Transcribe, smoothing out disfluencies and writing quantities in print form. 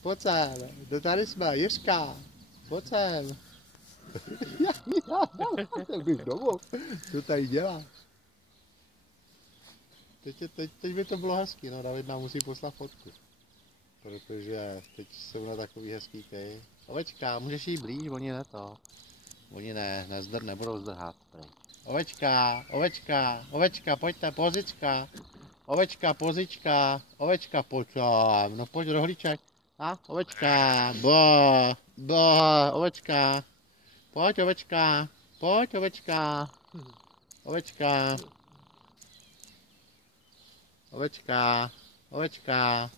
Pojď sem, to tady jsme, Jiřka, pojď sem. Já bych domů, co tady děláš? Teď by to bylo hezký, no, David nám musí poslat fotku. Protože teď jsou na takový hezký ty. Ovečka, můžeš jít blíž, oni ne to. Oni nebudou zdrhat. Ovečka, pojďte, pozička. Ovečka, pojď sem, no pojď rohlíček. A, ovečka, ovečka. Pojď, ovečka, ovečka.